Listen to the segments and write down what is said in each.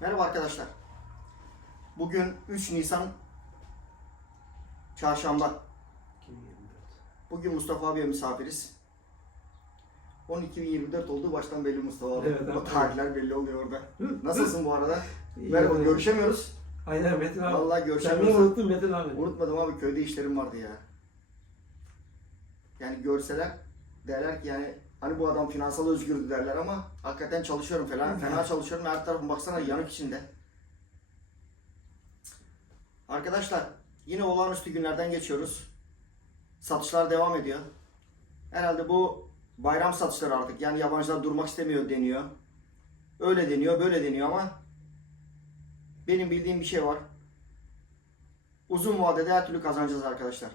Merhaba arkadaşlar. Bugün 3 Nisan Çarşamba. Bugün Mustafa abiye misafiriz. 12.24 olduğu baştan belli Mustafa abi. Evet, o tarihler belli oluyor orada. Nasılsın bu arada? İyi Merhaba abi. görüşemiyoruz. Aynen Metin abi. Vallahi Sen görüşemiyoruz. beni unuttun Metin abi. Unutmadım abi köyde işlerim vardı ya. Yani görseler derler ki yani hani bu adam finansal özgürdü derler ama hakikaten çalışıyorum falan. Fena çalışıyorum. Her tarafım baksana yanık içinde. Arkadaşlar yine olağanüstü günlerden geçiyoruz. Satışlar devam ediyor. Herhalde bu bayram satışları artık. Yani yabancılar durmak istemiyor deniyor. Öyle deniyor, böyle deniyor ama benim bildiğim bir şey var. Uzun vadede her türlü kazanacağız arkadaşlar.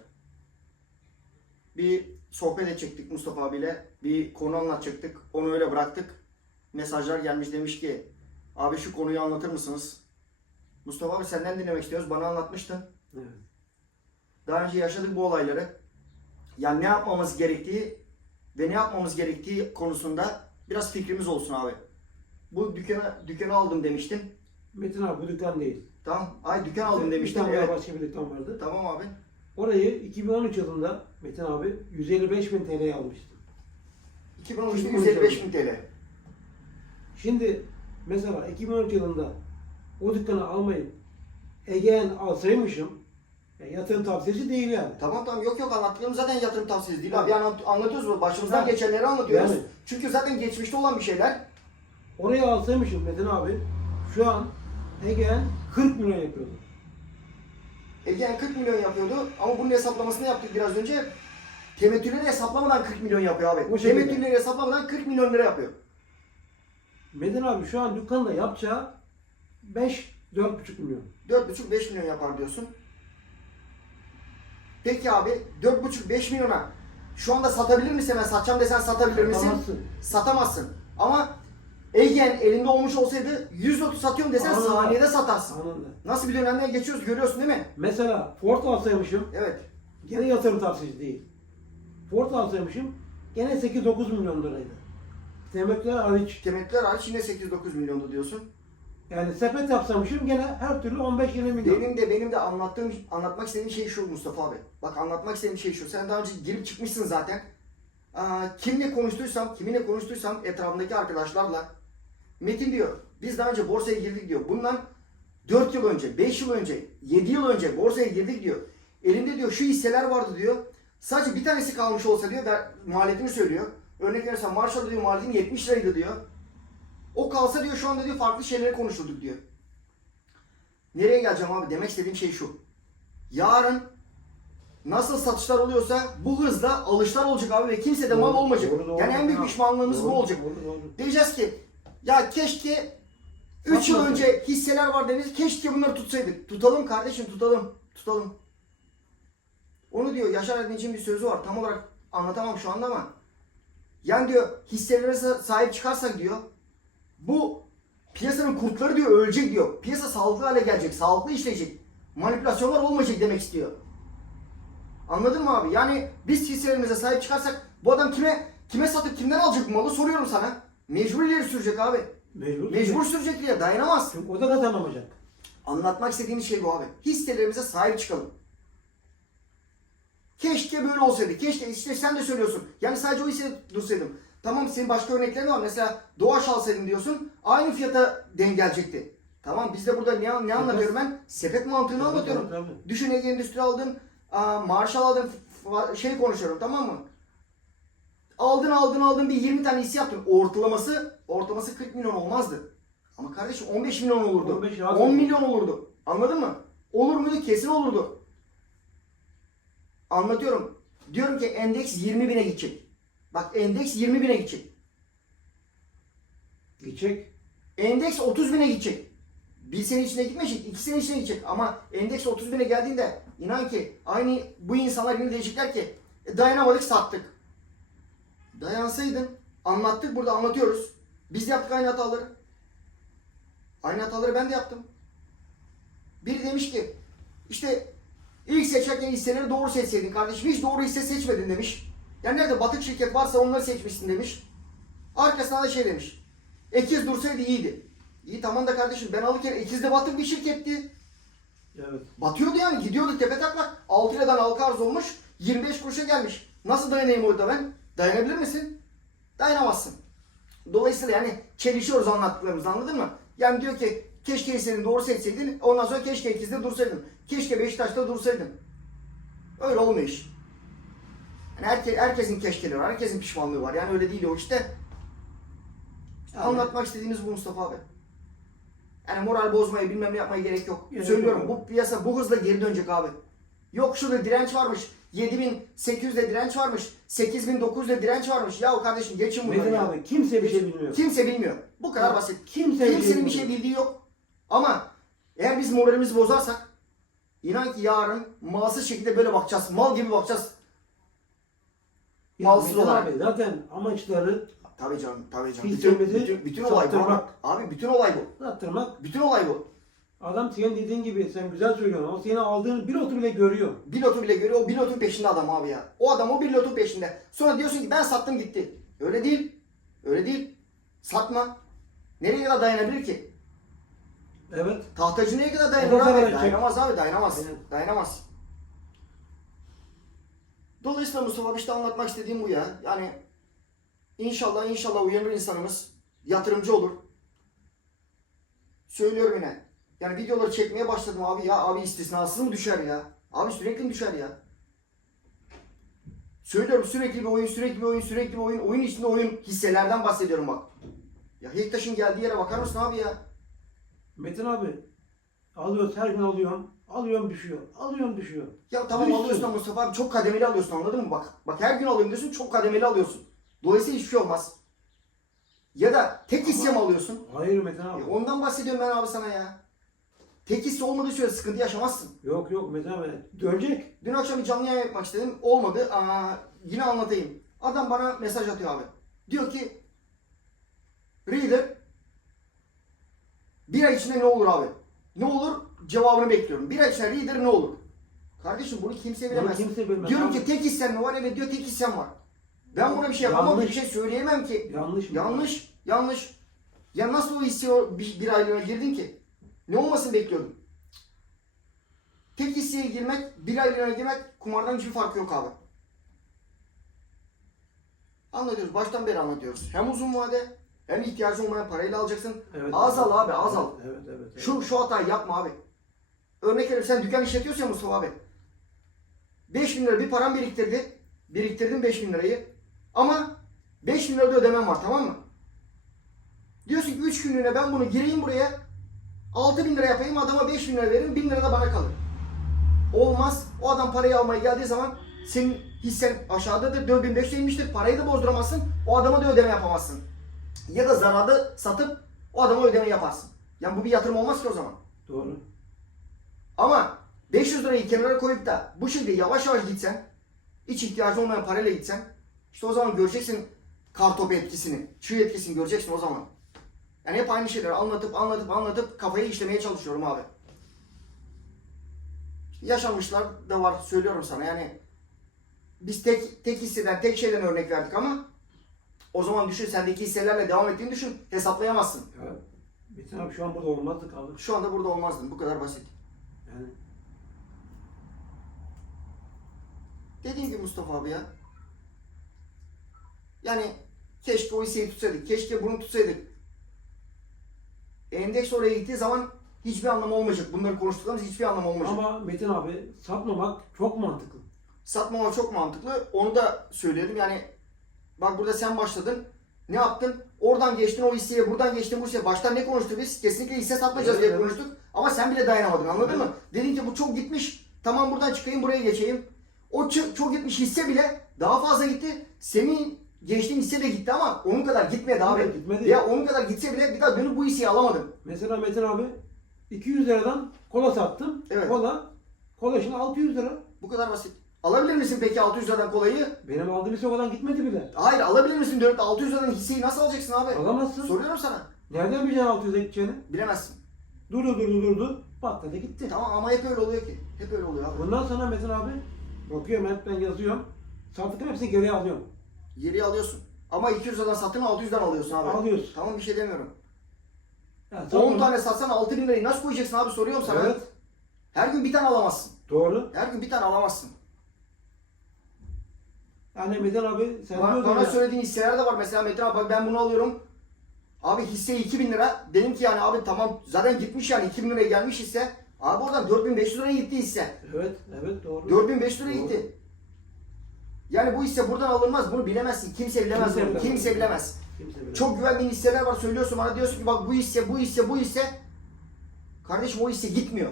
Bir sohbet edecektik Mustafa abiyle. Bir konu anlatacaktık. Onu öyle bıraktık. Mesajlar gelmiş demiş ki abi şu konuyu anlatır mısınız? Mustafa abi senden dinlemek istiyoruz. Bana anlatmıştın. Evet. Daha önce yaşadık bu olayları. Yani ne yapmamız gerektiği ve ne yapmamız gerektiği konusunda biraz fikrimiz olsun abi. Bu dükkanı, dükkanı aldım demiştin. Metin abi bu dükkan değil. Tamam. Ay dükkan aldım Bir demiştin. tane daha Evet. başka bir dükkan vardı. Tamam abi. Orayı 2013 yılında Metin abi 155 bin TL'ye almıştı. 2013'te 155 bin TL. Şimdi mesela 2013 yılında o dükkanı almayıp Ege'en alsaymışım ya yatırım tavsiyesi değil yani. Tamam tamam yok yok anlattığım zaten yatırım tavsiyesi değil abi. Yani anlatıyoruz başımızdan Ha. geçenleri anlatıyoruz. Yani. Çünkü zaten geçmişte olan bir şeyler. Orayı alsaymışım Metin abi şu an Ege'en 40 milyon yapıyordu. Egen 40 milyon yapıyordu ama bunun hesaplamasını yaptık biraz önce. Temettüleri hesaplamadan 40 milyon yapıyor abi. O şekilde. Temettüleri hesaplamadan 40 milyon lira yapıyor. Metin abi şu an dükkanda yapacağı 5 4,5 milyon. 4,5-5 milyon yapar diyorsun. Peki abi 4,5-5 milyona şu anda satabilir misin hemen satacağım desen satabilir misin? Satamazsın. Satamazsın. Ama Egen elinde olmuş olsaydı 130 satıyorum desen Anladım. saniyede satarsın. Anladın. Nasıl bir dönemden geçiyoruz görüyorsun değil mi? Mesela Ford alsaymışım Evet. gene yatırım tavsiyesi değil. Ford alsaymışım gene 8-9 milyon liraydı. Temettüler hariç. Temettüler hariç yine 8-9 milyondu diyorsun. Yani sepet yapsaymışım gene her türlü 15-20 milyon. Benim de benim de anlattığım anlatmak istediğim şey şu Mustafa abi. Bak anlatmak istediğim şey şu. Sen daha önce girip çıkmışsın zaten. Kimle konuştuysam, kiminle konuştuysam etrafımdaki arkadaşlarla Metin diyor. Biz daha önce borsaya girdik diyor. Bundan 4 yıl önce, 5 yıl önce, 7 yıl önce borsaya girdik diyor. Elinde diyor şu hisseler vardı diyor. Sadece bir tanesi kalmış olsa diyor, maliyetini söylüyor. Örnek verirsem Marshall diyor maliyetin 70 liraydı diyor. O kalsa diyor şu anda diyor farklı şeyleri konuşurduk diyor. Nereye geleceğim abi? Demek istediğim şey şu. Yarın nasıl satışlar oluyorsa bu hızla alışlar olacak abi ve kimse de mal Doğru, olmayacak. doğru, doğru. yani en büyük pişmanlığımız bu doğru, olacak. doğru, doğru. Diyeceğiz ki ya keşke 3 yıl Satmadık. önce hisseler var deniz keşke bunları tutsaydık. Tutalım kardeşim tutalım. Tutalım. Onu diyor Yaşar Erdinç'in bir sözü var. Tam olarak anlatamam şu anda ama. Yani diyor hisselere sa- sahip çıkarsak diyor bu piyasanın kurtları diyor ölecek diyor. Piyasa sağlıklı hale gelecek. Sağlıklı işleyecek. Manipülasyonlar olmayacak demek istiyor. Anladın mı abi? Yani biz hisselerimize sahip çıkarsak bu adam kime kime satıp kimden alacak bu malı soruyorum sana. Mecbur ileri sürecek abi. Mecbur. Mecbur sürecek diye dayanamaz. Çünkü o da kazanamayacak. Anlatmak istediğimiz şey bu abi. Hisselerimize sahip çıkalım. Keşke böyle olsaydı. Keşke işte sen de söylüyorsun. Yani sadece o hisse dursaydım. Tamam senin başka örneklerin var. Mesela Doğaç alsaydın diyorsun. Aynı fiyata denk gelecekti. Tamam biz de burada ne, ne anlatıyorum ben? Sepet mantığını Tabii, anlatıyorum. tabii, tabii. Düşün Ege Endüstri aldın. Aa, f- Şey konuşuyorum tamam mı? Aldın aldın aldın bir 20 tane hisse yaptın. Ortalaması ortalaması 40 milyon olmazdı. Ama kardeşim 15 milyon olurdu. 15 rahat 10 olur. milyon olurdu. Anladın mı? Olur muydu? Kesin olurdu. Anlatıyorum. Diyorum ki endeks 20 bine gidecek. Bak endeks 20 bine gidecek. Gidecek. Endeks 30 bine gidecek. Bir sene içinde gitmeyecek, iki sene içinde gidecek. Ama endeks 30 bine geldiğinde inan ki aynı bu insanlar yine diyecekler ki "E, dayanamadık sattık. Dayansaydın anlattık burada anlatıyoruz. Biz yaptık aynı hataları. Aynı hataları ben de yaptım. Biri demiş ki işte ilk seçerken hisseleri doğru seçseydin kardeşim. Hiç doğru hisse seçmedin demiş. Yani nerede batık şirket varsa onları seçmişsin demiş. Arkasına da şey demiş. Ekiz dursaydı iyiydi. İyi tamam da kardeşim ben alırken ikizde batık bir şirketti. Evet. Batıyordu yani gidiyordu tepe taklak. 6 liradan halka arz olmuş 25 kuruşa gelmiş. Nasıl dayanayım orada ben? Dayanabilir misin? Dayanamazsın. Dolayısıyla yani çelişiyoruz anlattıklarımız anladın mı? Yani diyor ki keşke hissenin doğru seçseydin ondan sonra keşke ikizde dursaydın. Keşke Beşiktaş'ta dursaydın. Öyle olmuyor iş. Yani herke, herkesin keşkeleri var, herkesin pişmanlığı var. Yani öyle değil o işte. İşte Yani- Anlatmak istediğimiz bu Mustafa abi. Yani moral bozmaya bilmem ne yapmaya gerek yok. Gerek Söylüyorum yok. bu piyasa bu hızla geri dönecek abi. Yok şurada direnç varmış. 7800'de direnç varmış. 8900'de direnç varmış. Ya kardeşim geçin bunları Metin ya. abi kimse bir şey bilmiyor. Kimse bilmiyor. Bu kadar Ya, basit. kimse şey Kimsenin bir şey bildiği yok. Ama eğer biz moralimizi bozarsak inan ki yarın malsız şekilde böyle bakacağız. Mal gibi bakacağız. Ya Malsız olarak. abi zaten amaçları Tabii canım, tabii canım. Bütün, cemiyeti bütün, bütün olay bu. Abi bütün olay bu. zattırmak. Bütün olay bu. Adam senin dediğin gibi sen güzel söylüyorsun ama senin aldığın bir otu bile görüyor. Bir lotu bile görüyor. O bir lotun peşinde adam abi ya. O adam o bir lotun peşinde. Sonra diyorsun ki ben sattım gitti. Öyle değil. Öyle değil. Satma. Nereye kadar dayanabilir ki? Evet. Tahtacı neye kadar dayanır abi? Dayanamaz abi dayanamaz. Aynen. Dayanamaz. Dolayısıyla Mustafa işte anlatmak istediğim bu ya. Yani inşallah inşallah uyanır insanımız. Yatırımcı olur. Söylüyorum yine. Yani videoları çekmeye başladım abi ya. Abi istisnasız mı düşer ya? Abi sürekli mi düşer ya? Söylüyorum sürekli bir oyun, sürekli bir oyun, sürekli bir oyun. Oyun içinde oyun hisselerden bahsediyorum bak. Ya Hektaş'ın geldiği yere bakar mısın abi ya? Metin abi alıyoruz her gün alıyorum. Alıyorum düşüyor. Alıyorum düşüyor. Ya tamam Düşsün. alıyorsun ama Mustafa abi çok kademeli alıyorsun anladın mı? Bak bak her gün alayım diyorsun çok kademeli alıyorsun. Dolayısıyla hiçbir şey olmaz. Ya da tek mi alıyorsun? Hayır Metin E, abi. ondan bahsediyorum ben abi sana ya. Tek hisse olmadığı sürece sıkıntı yaşamazsın. Yok yok Metin abi dönecek. Dün akşam bir canlı yayın yapmak istedim. Olmadı. Aa, yine anlatayım. Adam bana mesaj atıyor abi. Diyor ki Reader bir ay içinde ne olur abi? Ne olur? Cevabını bekliyorum. Bir ay içinde Reader ne olur? Kardeşim bunu kimse Bunu bilemez. kimse bilmez. Diyorum abi. ki tek hissen mi var? Evet diyor tek hissem var. Ben buna bir şey yapamam, Yanlış. bir şey söyleyemem ki. Yanlış mı? Yanlış, yanlış. Ya nasıl o hisseye o bir, bir aylığına girdin ki? Ne olmasını bekliyordun? Tek hisseye girmek, bir aylığına girmek kumardan hiçbir farkı yok abi. Anlatıyoruz, baştan beri anlatıyoruz. Hem uzun vade, hem ihtiyacın olmayan parayla alacaksın. Evet. az al abi, az al. Evet evet. evet. Şu, şu hatayı yapma abi. Örnek veriyorum sen dükkan işletiyorsun ya Mustafa abi. 5 bin lira bir param biriktirdi. Biriktirdim 5 bin lirayı. Ama 5 bin lira da ödemem var tamam mı? Diyorsun ki 3 günlüğüne ben bunu gireyim buraya. 6 bin lira yapayım adama 5 bin lira veririm 1000 lira da bana kalır. Olmaz. O adam parayı almaya geldiği zaman senin hissen aşağıdadır 4500 inmiştir. Parayı da bozduramazsın. O adama da ödeme yapamazsın. Ya da zararda satıp o adama ödeme yaparsın. Yani bu bir yatırım olmaz ki o zaman. Doğru. Ama 500 lirayı kenara koyup da bu şekilde yavaş yavaş gitsen, hiç ihtiyacın olmayan parayla gitsen, işte o zaman göreceksin kartopu etkisini, çığ etkisini göreceksin o zaman. Yani hep aynı şeyleri anlatıp anlatıp anlatıp kafayı işlemeye çalışıyorum abi. İşte yaşanmışlar da var söylüyorum sana yani. Biz tek tek hisseden, tek şeyden örnek verdik ama o zaman düşün sendeki hisselerle devam ettiğini düşün. Hesaplayamazsın. Ya, Metin abi şu an burada olmazdık abi. Şu anda burada olmazdın. Bu kadar basit. Yani Dediğim gibi Mustafa abi ya. Yani keşke o hisseyi tutsaydık. Keşke bunu tutsaydık. Endeks oraya gittiği zaman hiçbir anlamı olmayacak. Bunları konuştuklarımız hiçbir anlamı olmayacak. ama Metin abi satmamak çok mantıklı. Satmama çok mantıklı. Onu da söyleyelim. Yani bak burada sen başladın. Ne yaptın? Oradan geçtin o hisseye, buradan geçtin bu hisseye. Baştan ne konuştuk biz? Kesinlikle hisse satmayacağız Evet, diye evet. konuştuk. Ama sen bile dayanamadın anladın Evet. mı? Dedin ki bu çok gitmiş. Tamam buradan çıkayım buraya geçeyim. O çok gitmiş hisse bile daha fazla gitti. Senin geçtiğin hisse de gitti ama onun kadar gitmedi abi. Evet, gitmedi. Ya onun kadar gitse bile bir daha dönüp bu hisseyi alamadın. Mesela Metin abi 200 liradan kola sattım. Evet. Kola, kola şimdi 600 lira. Bu kadar basit. Alabilir misin peki 600 liradan kolayı? Benim aldığım hisse o kadar gitmedi bile. Hayır alabilir misin dönüp de 600 liradan hisseyi nasıl alacaksın abi? Alamazsın. Soruyorum sana. Nereden bileceksin 600'e gideceğini? Bilemezsin. Durdu durdu durdu. Patladı gitti. Tamam ama hep öyle oluyor ki. Hep öyle oluyor abi. Bundan sonra Metin abi bakıyorum hep ben yazıyorum. Sattıklarım hepsini geriye alıyorum. Yeri alıyorsun. Ama 200 liradan sattın 600'den alıyorsun abi. Alıyorsun. Tamam bir şey demiyorum. Ya, 10 tamam. tane satsan 6 bin lirayı nasıl koyacaksın abi soruyorum sana. Evet. Her gün bir tane alamazsın. Doğru. Her gün bir tane alamazsın. Yani Metin abi sen Bana, bana ya. söylediğin hisseler de var. Mesela Metin abi bak ben bunu alıyorum. Abi hisse 2000 lira. Dedim ki yani abi tamam zaten gitmiş yani 2000 liraya gelmiş hisse. Abi oradan 4500 liraya gitti hisse. Evet, evet doğru. 4500 liraya Doğru. gitti. Yani bu hisse buradan alınmaz. Bunu bilemezsin. Kimse bilemez Kimse bunu. bilemez. Kimse bilemez. Kimse bilemez. Çok güvendiğin hisseler var. Söylüyorsun bana diyorsun ki bak bu hisse, bu hisse, bu hisse. Kardeşim o hisse gitmiyor.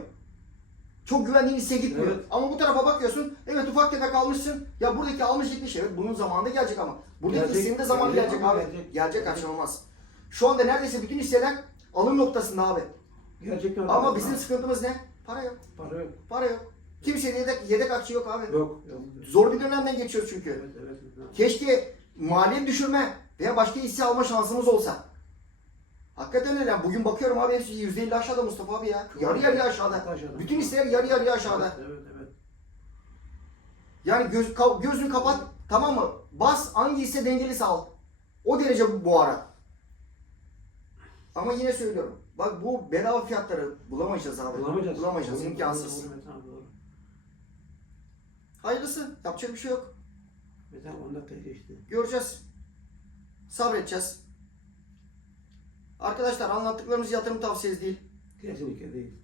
Çok güvendiğin hisse gitmiyor. Evet. Ama bu tarafa bakıyorsun. Evet ufak tefek almışsın. Ya buradaki almış gitmiş. Evet bunun zamanında gelecek ama. Buradaki Gelecek, hissenin de zamanı gelecek gelecek, ama abi. gelecek. Gelecek kaçınılmaz. Şu anda neredeyse bütün hisseler alım noktasında abi. Gerçekten. Ama bizim sıkıntımız ne? Para yok. Para yok. Para yok. Kimsede yedek, yedek akçe yok abi. Yok. yok. Zor bir dönemden geçiyoruz çünkü. Evet, evet. evet. Keşke maliyet düşürme veya başka hisse alma şansımız olsa. Hakikaten öyle. Bugün bakıyorum abi hepsi %50 aşağıda Mustafa abi ya. Yarı yarıya aşağıda. Aşağıda. Bütün hisseler yarı yarıya aşağıda. Evet, evet, evet. Yani göz, ka- gözünü kapat tamam mı? Bas hangi hisse dengeli al. O derece bu, bu ara. Ama yine söylüyorum. Bak bu bedava fiyatları bulamayacağız abi. Bulamayacağız. Bulamayacağız. İmkansız. Doğru. Hayırlısı. Yapacak bir şey yok. Abi 10 dakika geçti. Göreceğiz. Sabredeceğiz. Arkadaşlar anlattıklarımız yatırım tavsiyesi değil. Kesinlikle değil.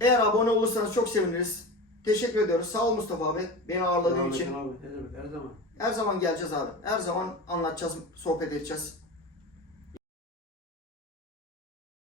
Eğer abone olursanız çok seviniriz. Teşekkür ediyoruz. Sağ ol Mustafa abi. Beni ağırladığın için. Abi. Her zaman. Her zaman geleceğiz abi. Her zaman anlatacağız, sohbet edeceğiz.